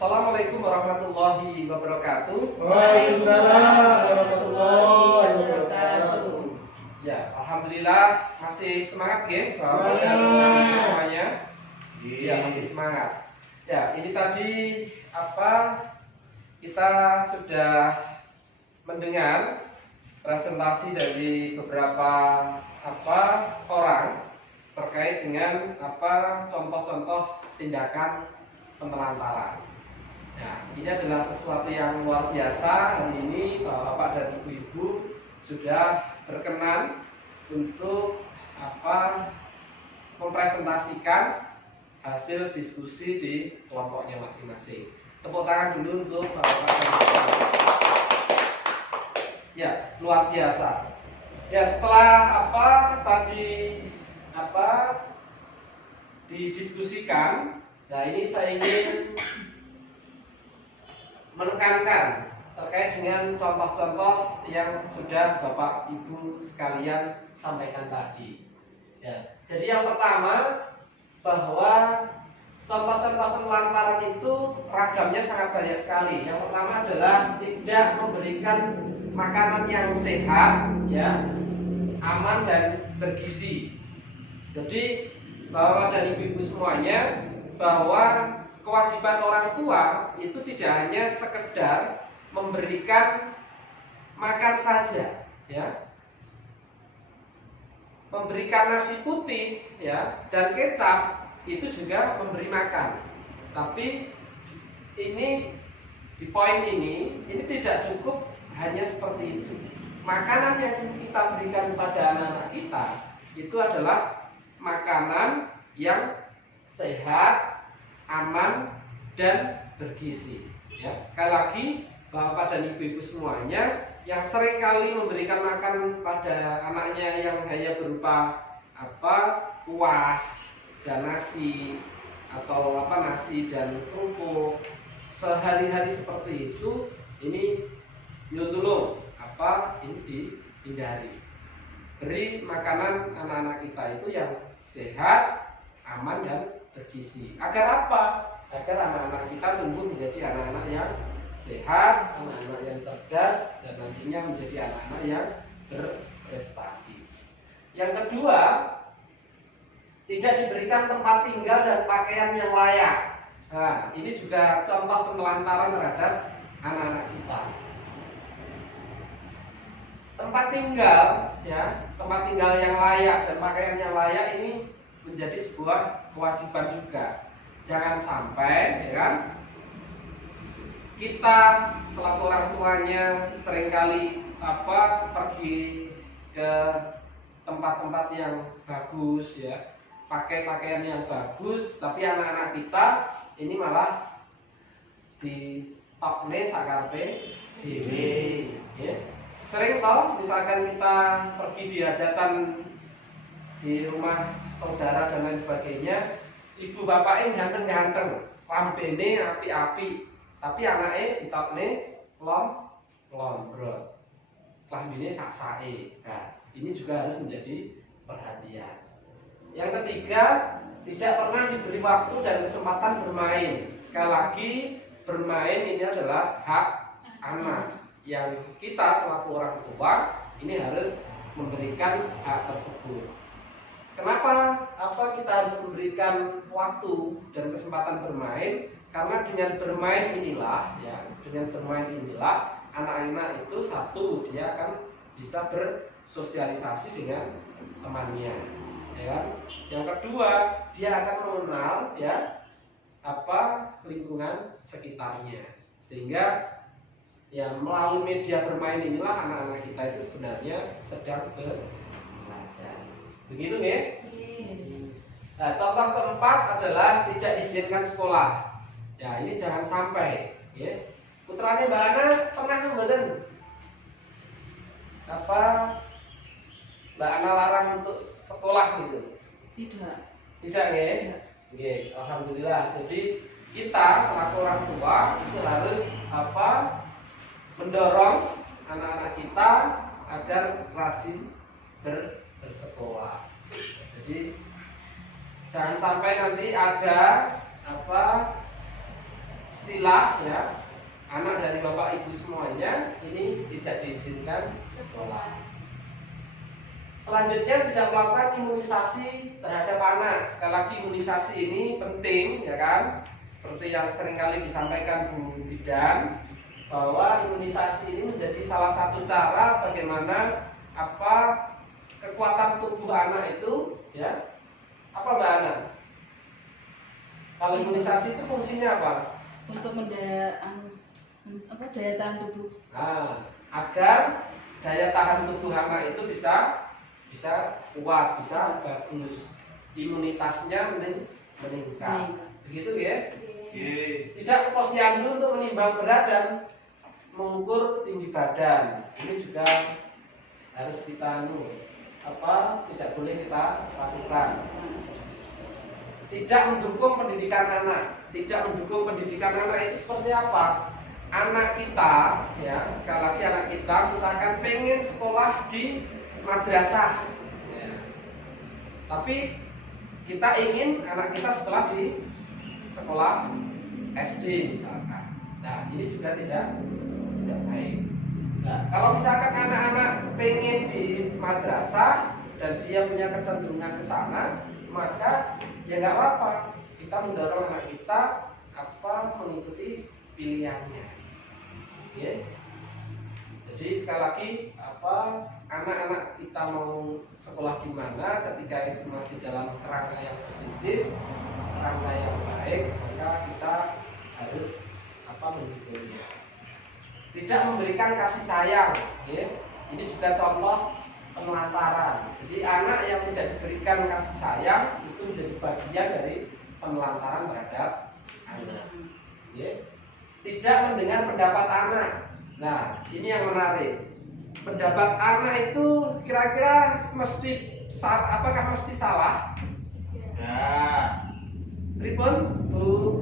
Assalamualaikum warahmatullahi wabarakatuh. Waalaikumsalam warahmatullahi wabarakatuh. Ya, alhamdulillah masih semangat ya, Bapak dan semuanya. Ya, masih semangat. Ya, ini tadi kita sudah mendengar presentasi dari beberapa orang terkait dengan contoh-contoh tindakan penelantaran. Nah, ini adalah sesuatu yang luar biasa. Hari ini Bapak dan Ibu-ibu sudah berkenan untuk mempresentasikan hasil diskusi di kelompoknya masing-masing. Tepuk tangan dulu untuk Bapak dan Ibu. Ya, luar biasa. Ya, setelah tadi didiskusikan, nah ini saya ingin menekankan terkait dengan contoh-contoh yang sudah Bapak Ibu sekalian sampaikan tadi. Ya, jadi yang pertama bahwa contoh-contoh penelantaran itu ragamnya sangat banyak sekali. Yang pertama adalah tidak memberikan makanan yang sehat, ya, aman dan bergizi. Jadi Bapak dan Ibu-ibu semuanya, bahwa kewajiban orang tua itu tidak hanya sekedar memberikan makan saja, ya, memberikan nasi putih, ya, dan kecap itu juga memberi makan. Tapi ini di poin ini tidak cukup hanya seperti itu. Makanan yang kita berikan pada anak-anak kita itu adalah makanan yang sehat, aman, dan bergizi. Ya, sekali lagi, Bapak dan Ibu-ibu semuanya yang seringkali memberikan makan pada anaknya yang hanya berupa kuah dan nasi atau nasi dan kerupuk sehari-hari seperti itu, ini nyuntulung ini dihindari. Beri makanan anak-anak kita itu yang sehat, aman, dan bergizi. Agar apa? Agar anak-anak kita tumbuh menjadi anak-anak yang sehat, anak-anak yang cerdas, dan nantinya menjadi anak-anak yang berprestasi. Yang kedua, tidak diberikan tempat tinggal dan pakaian yang layak. Nah, ini juga contoh penelantaran terhadap anak-anak kita. Tempat tinggal, ya, tempat tinggal yang layak dan pakaian yang layak ini menjadi sebuah kewajiban juga. Jangan sampai, ya kan, kita selaku orang tuanya seringkali pergi ke tempat-tempat yang bagus, ya, pakai pakaian yang bagus, tapi anak-anak kita ini malah di topne sakarpe dhewe, ya. Sering toh, misalkan kita pergi di hajatan di rumah saudara dan lain sebagainya, ibu bapaknya ganteng-ganteng, lambene api-api, tapi anaknya ditokne lombrot, lambene sak-sae. Nah, ini juga harus menjadi perhatian. Yang ketiga, tidak pernah diberi waktu dan kesempatan bermain. Sekali lagi, bermain ini adalah hak anak yang kita selaku orang tua ini harus memberikan hak tersebut. Kenapa kita harus memberikan waktu dan kesempatan bermain? Karena dengan bermain inilah, ya, anak-anak itu satu, dia akan bisa bersosialisasi dengan temannya, ya kan? Yang kedua, dia akan mengenal, ya, lingkungan sekitarnya, sehingga ya melalui media bermain inilah anak-anak kita itu sebenarnya sedang belajar. Begitu ya? Nah, contoh keempat adalah tidak diizinkan sekolah. Ya, ini jangan sampai, ya. Putrane Mbak Ana pernah ngemben Mbak Ana larang untuk sekolah gitu? Tidak ya? Nggih, alhamdulillah. Jadi kita selaku orang tua itu harus mendorong anak-anak kita agar rajin bersekolah. Jadi jangan sampai nanti ada istilah ya, anak dari bapak ibu semuanya ini tidak diizinkan sekolah. Selanjutnya tidak melakukan imunisasi terhadap anak. Sekali lagi imunisasi ini penting ya kan, seperti yang seringkali disampaikan Bu Bidan, bahwa imunisasi ini menjadi salah satu cara bagaimana kekuatan tubuh anak itu ya. Apa Mbak Ana? Kalau imunisasi itu fungsinya apa? Untuk daya tahan tubuh. Nah, agar daya tahan tubuh anak itu bisa kuat, bisa bagus, imunitasnya meningkat. Begitu ya? Tidak posyandu untuk menimbang berat dan mengukur tinggi badan. Ini juga harus kita tidak boleh kita lakukan. Tidak mendukung pendidikan anak. Tidak mendukung pendidikan anak itu seperti apa? Anak kita, ya sekali lagi anak kita misalkan pengen sekolah di madrasah, ya. Tapi kita ingin anak kita sekolah di sekolah SD misalkan. Nah ini juga tidak baik. Nah kalau misalkan anak-anak pengen di madrasah dan dia punya kecenderungan ke sana, maka ya nggak apa-apa, kita mendorong anak kita mengikuti pilihannya, ya. Jadi sekali lagi anak-anak kita mau sekolah di mana, ketika itu masih dalam kerangka yang positif, kerangka yang baik, maka kita harus mendukungnya. Tidak memberikan kasih sayang, ya. Ini juga contoh penelantaran. Jadi anak yang tidak diberikan kasih sayang itu menjadi bagian dari penelantaran terhadap anak. Ya. Tidak mendengar pendapat anak. Nah, ini yang menarik. Pendapat anak itu kira-kira apakah mesti salah? Nah, Tribun, Bu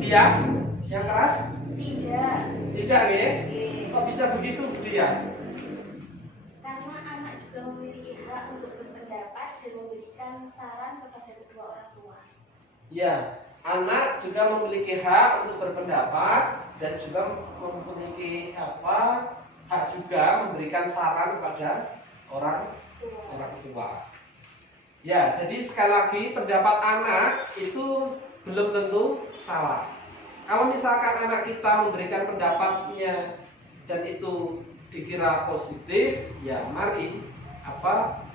Dia yang keras? Tidak ya? Kok bisa begitu Bu Dia? Karena anak juga memiliki hak untuk berpendapat dan memberikan saran kepada kedua orang tua. Ya, anak juga memiliki hak untuk berpendapat dan juga memiliki hak juga memberikan saran kepada orang tua. Ya, jadi sekali lagi pendapat anak itu belum tentu salah. Kalau misalkan anak kita memberikan pendapatnya dan itu dikira positif, ya mari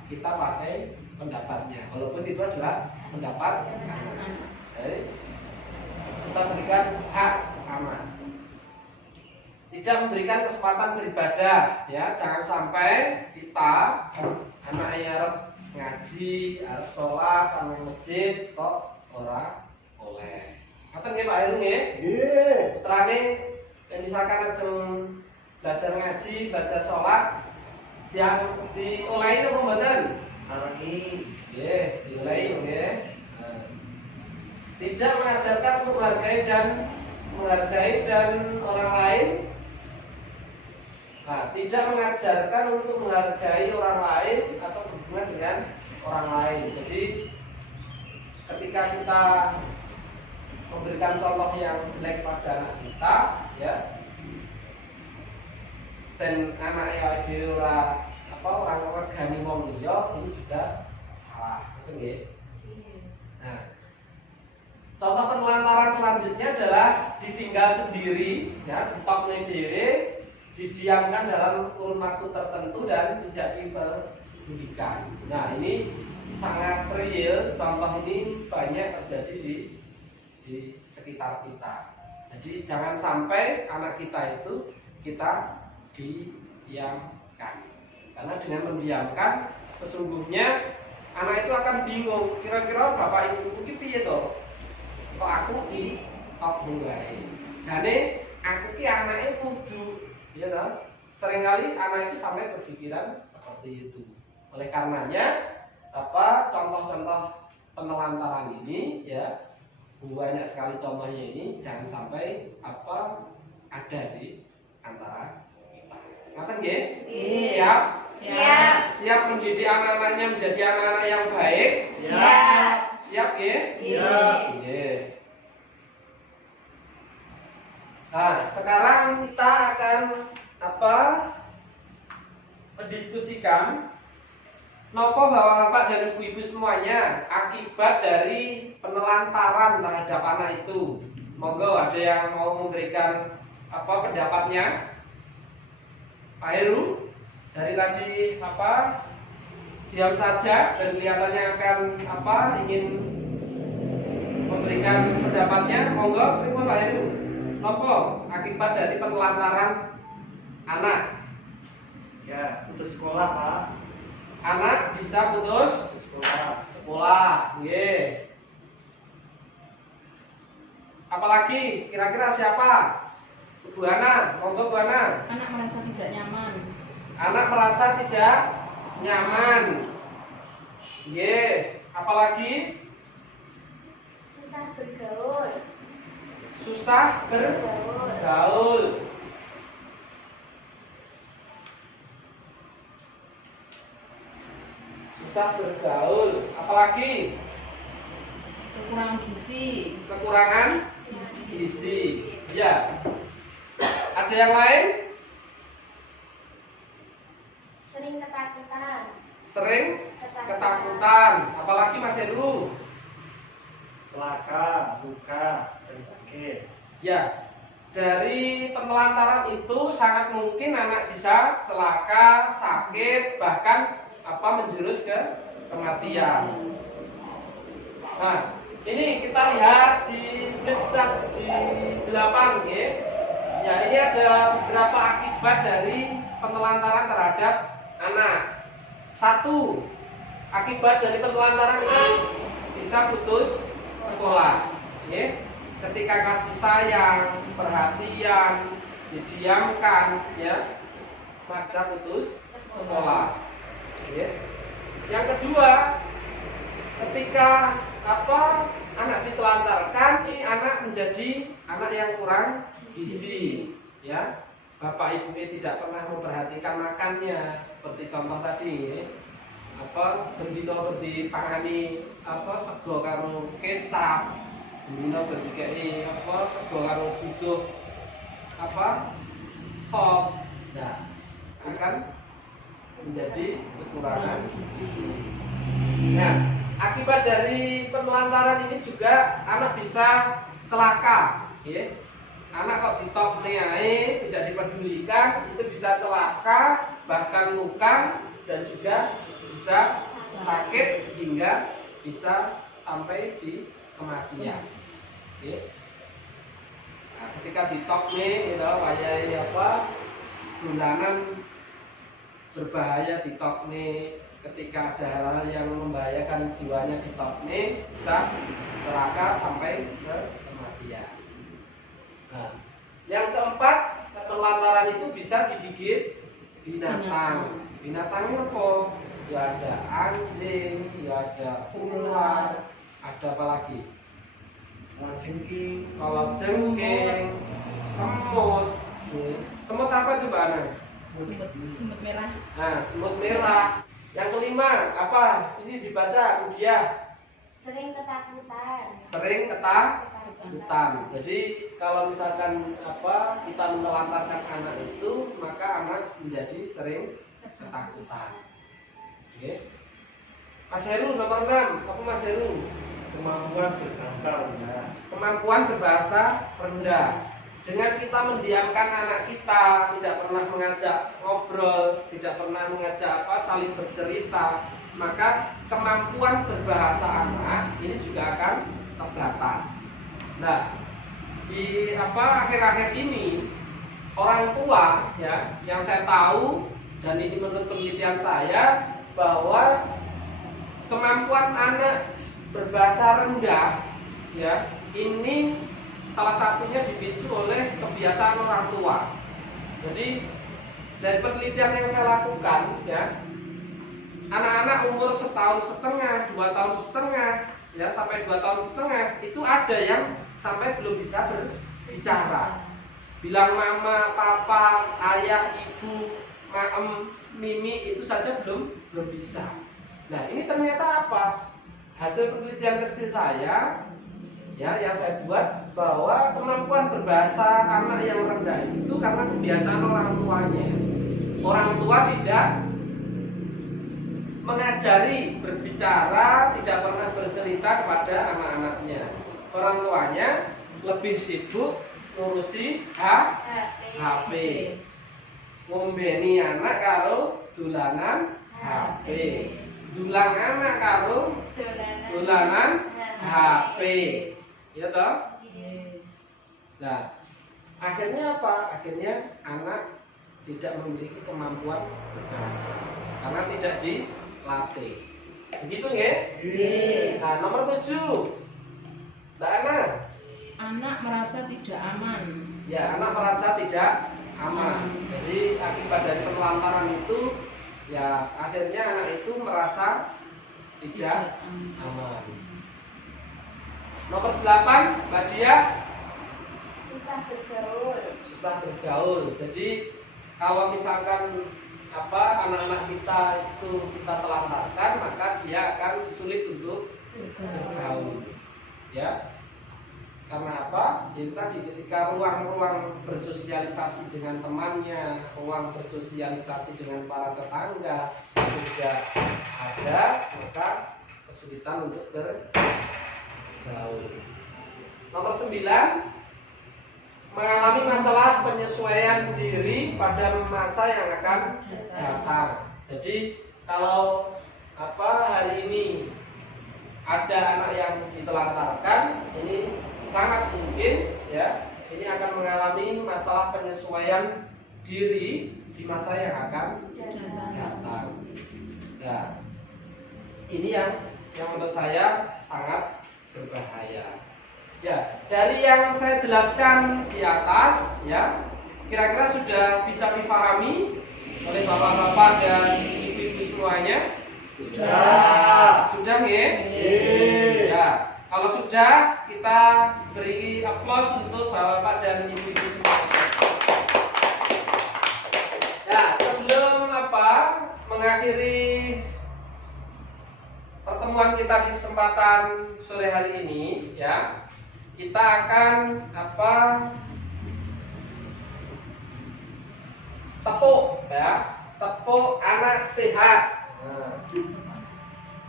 kita pakai pendapatnya, walaupun itu adalah pendapat anak. Jadi, kita berikan hak anak. Tidak memberikan kesempatan beribadah, ya jangan sampai kita anaknya harus ngaji, harus sholat, anak masjid kok ora oleh. Kata nggih Pak Heru nggih? Nggih. Putrane yang misalkan ajeng belajar ngaji, belajar sholat, yang diolehi apa mboten? Arahi. Nggih, diolehi nggih. Tidak mengajarkan untuk menghargai dan orang lain. Nah, tidak mengajarkan untuk menghargai orang lain atau berhubungan dengan orang lain. Jadi ketika kita memberikan contoh yang jelek pada anak kita, ya, dan anaknya orang regani wong liya, ini juga salah, betul nggih? Nah, contoh penelantaran selanjutnya adalah ditinggal sendiri, ya, ditokne dhewe, didiamkan dalam kurun waktu tertentu dan tidak dipedulikan. Nah, ini sangat real. Contoh ini banyak terjadi di sekitar kita. Jadi jangan sampai anak kita itu kita didiamkan. Karena dengan mendiamkan sesungguhnya anak itu akan bingung, kira-kira bapak ibu iki piye to? Kok aku di top wae. Jane aku ki anake kudu, ya toh? Seringkali anak itu sampai berpikiran seperti itu. Oleh karenanya contoh-contoh penelantaran ini, ya, banyak sekali contohnya ini, jangan sampai ada di antara kita. Ngaten nggih? Siap? Siap. Siap mendidik anak-anaknya menjadi anak-anak yang baik? Siap. Siap nggih? Siap. Nggih. Nah, sekarang kita akan mendiskusikan nopo Bapak-bapak dan ibu-ibu semuanya akibat dari penelantaran terhadap anak itu. Monggo ada yang mau memberikan pendapatnya? Pak Heru dari tadi diam saja dan kelihatannya akan ingin memberikan pendapatnya. Monggo, pripun Pak Heru? Nopo akibat dari penelantaran anak? Ya, putus sekolah, Pak. Anak bisa putus sekolah. Nggih. Apalagi kira-kira siapa? Bu Hana, monggo Bu Hana. Anak merasa tidak nyaman. Anak merasa tidak nyaman. Nggih. Apalagi? Susah bergaul. Susah bergaul. Susah bergaul. Apalagi? Kekurangan gizi. Kekurangan gizi. Ya. Ada yang lain? Sering ketakutan. Sering ketakutan. Apalagi Mas Heru? Celaka, luka, dan sakit. Ya. Dari penelantaran itu sangat mungkin anak bisa celaka, sakit, bahkan menjurus ke kematian. Nah, ini kita lihat di flipchart di 8 ya. Ya, ini ada beberapa akibat dari penelantaran terhadap anak. 1. Akibat dari penelantaran itu bisa putus sekolah. Ya. Ketika kasih sayang, perhatian, didiamkan, ya, maka putus sekolah. Ya. Yang kedua, ketika anak ditelantarkan, ini anak menjadi anak yang kurang gizi, ya. Bapak ibunya tidak pernah memperhatikan makannya, seperti contoh tadi, bendino dipangani sego karo kecap, bendino dikei sego karo butuh sop. Nah, akan menjadi kekurangan gizi. Nah, akibat dari penelantaran ini juga anak bisa celaka, ya. Anak kok ditop ae, tidak dipedulikan, itu bisa celaka, bahkan luka, dan juga bisa sakit hingga bisa sampai di kematian. Ya. Nah, ketika ditop dolanan berbahaya ditop ketika ada hal yang membahayakan jiwanya ditop bisa celaka sampai ke kematian. Nah, yang keempat, penelantaran itu bisa digigit binatang. Binatangnya apa? Ya ada anjing, ya ada ular, ada apa lagi? Kalau jengking, semut. Semut apa itu Mbak Ana? Semut merah. Nah, semut merah. Yang kelima, apa? Ini dibaca Udiah. Sering ketakutan. Sering ketakutan. Jadi kalau misalkan kita menelantarkan anak itu, maka anak menjadi sering ketakutan. Oke. Mas Heru nomor 6. Apa Mas Heru? Kemampuan berbahasa rendah. Kemampuan berbahasa rendah. Dengan kita mendiamkan anak kita, tidak pernah mengajak ngobrol, tidak pernah mengajak saling bercerita, maka kemampuan berbahasa anak ini juga akan terbatas. Nah, di akhir-akhir ini orang tua, ya, yang saya tahu dan ini menurut penelitian saya, bahwa kemampuan anak berbahasa rendah, ya, ini salah satunya dipicu oleh kebiasaan orang tua. Jadi dari penelitian yang saya lakukan, ya, anak-anak umur 1,5 tahun, 2 tahun setengah, ya, sampai 2 tahun setengah itu ada yang sampai belum bisa berbicara. Bilang mama, papa, ayah, ibu, maem, mimi itu saja belum bisa. Nah, ini ternyata apa? Hasil penelitian kecil saya, ya yang saya buat bahwa kemampuan berbahasa anak yang rendah itu karena kebiasaan orang tuanya. Orang tua tidak mengajari berbicara, tidak pernah bercerita kepada anak-anaknya. Orang tuanya lebih sibuk ngurusi HP. Ngombeni anak karo dolanan HP. Dulang anak karo dolanan HP. Ya toh? Nah, akhirnya apa? Akhirnya anak tidak memiliki kemampuan berbahasa karena tidak dilatih. Begitu nggih? Nggih. Nah, nomor 7. Mbak Ana. Anak merasa tidak aman. Ya, anak merasa tidak aman. Jadi akibat dari penelantaran itu ya akhirnya anak itu merasa tidak aman. Nomor 8, Mbak Dia. Susah bergaul. Susah bergaul. Jadi kalau misalkan anak-anak kita itu kita telantarkan, maka dia akan sulit untuk bergaul. Ya. Karena apa? Itu tadi ketika ruang-ruang bersosialisasi dengan temannya, ruang bersosialisasi dengan para tetangga tidak ada, maka kesulitan untuk bergaul. Nomor 9, mengalami masalah penyesuaian diri pada masa yang akan datang. Jadi kalau hari ini ada anak yang ditelantarkan, ini sangat mungkin ya ini akan mengalami masalah penyesuaian diri di masa yang akan datang. Nah, ini yang menurut saya sangat berbahaya. Ya, dari yang saya jelaskan di atas ya, kira-kira sudah bisa dipahami oleh bapak-bapak dan ibu-ibu semuanya? Sudah. Sudah nggih? Ya. Kalau sudah, kita beri aplaus untuk bapak-bapak dan ibu-ibu semuanya. Ya, sebelum mengakhiri pertemuan kita di kesempatan sore hari ini, ya, kita akan tepuk anak sehat. Nah,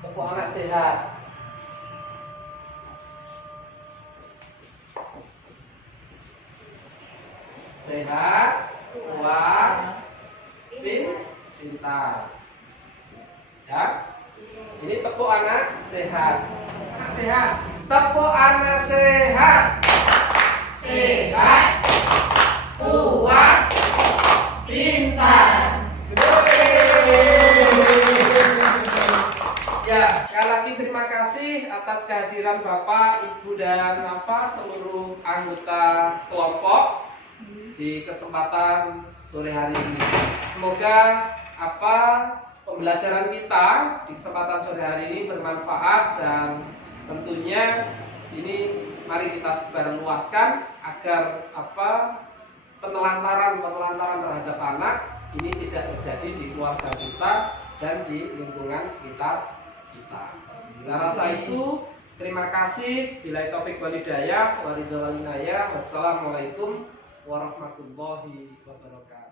tepuk anak sehat. Sehat, kuat, pintar. Ya. Ini tepuk anak sehat. Anak sehat. Tepuk anak sehat. Sehat, kuat, pintar. Ya, sekali lagi terima kasih atas kehadiran Bapak, Ibu dan seluruh anggota kelompok di kesempatan sore hari ini. Semoga pembelajaran kita di kesempatan sore hari ini bermanfaat dan tentunya ini mari kita sebarluaskan agar penelantaran terhadap anak ini tidak terjadi di keluarga kita dan di lingkungan sekitar kita. Saya rasa itu. Terima kasih. Billahi taufik wal hidayah. Wassalamualaikum warahmatullahi wabarakatuh.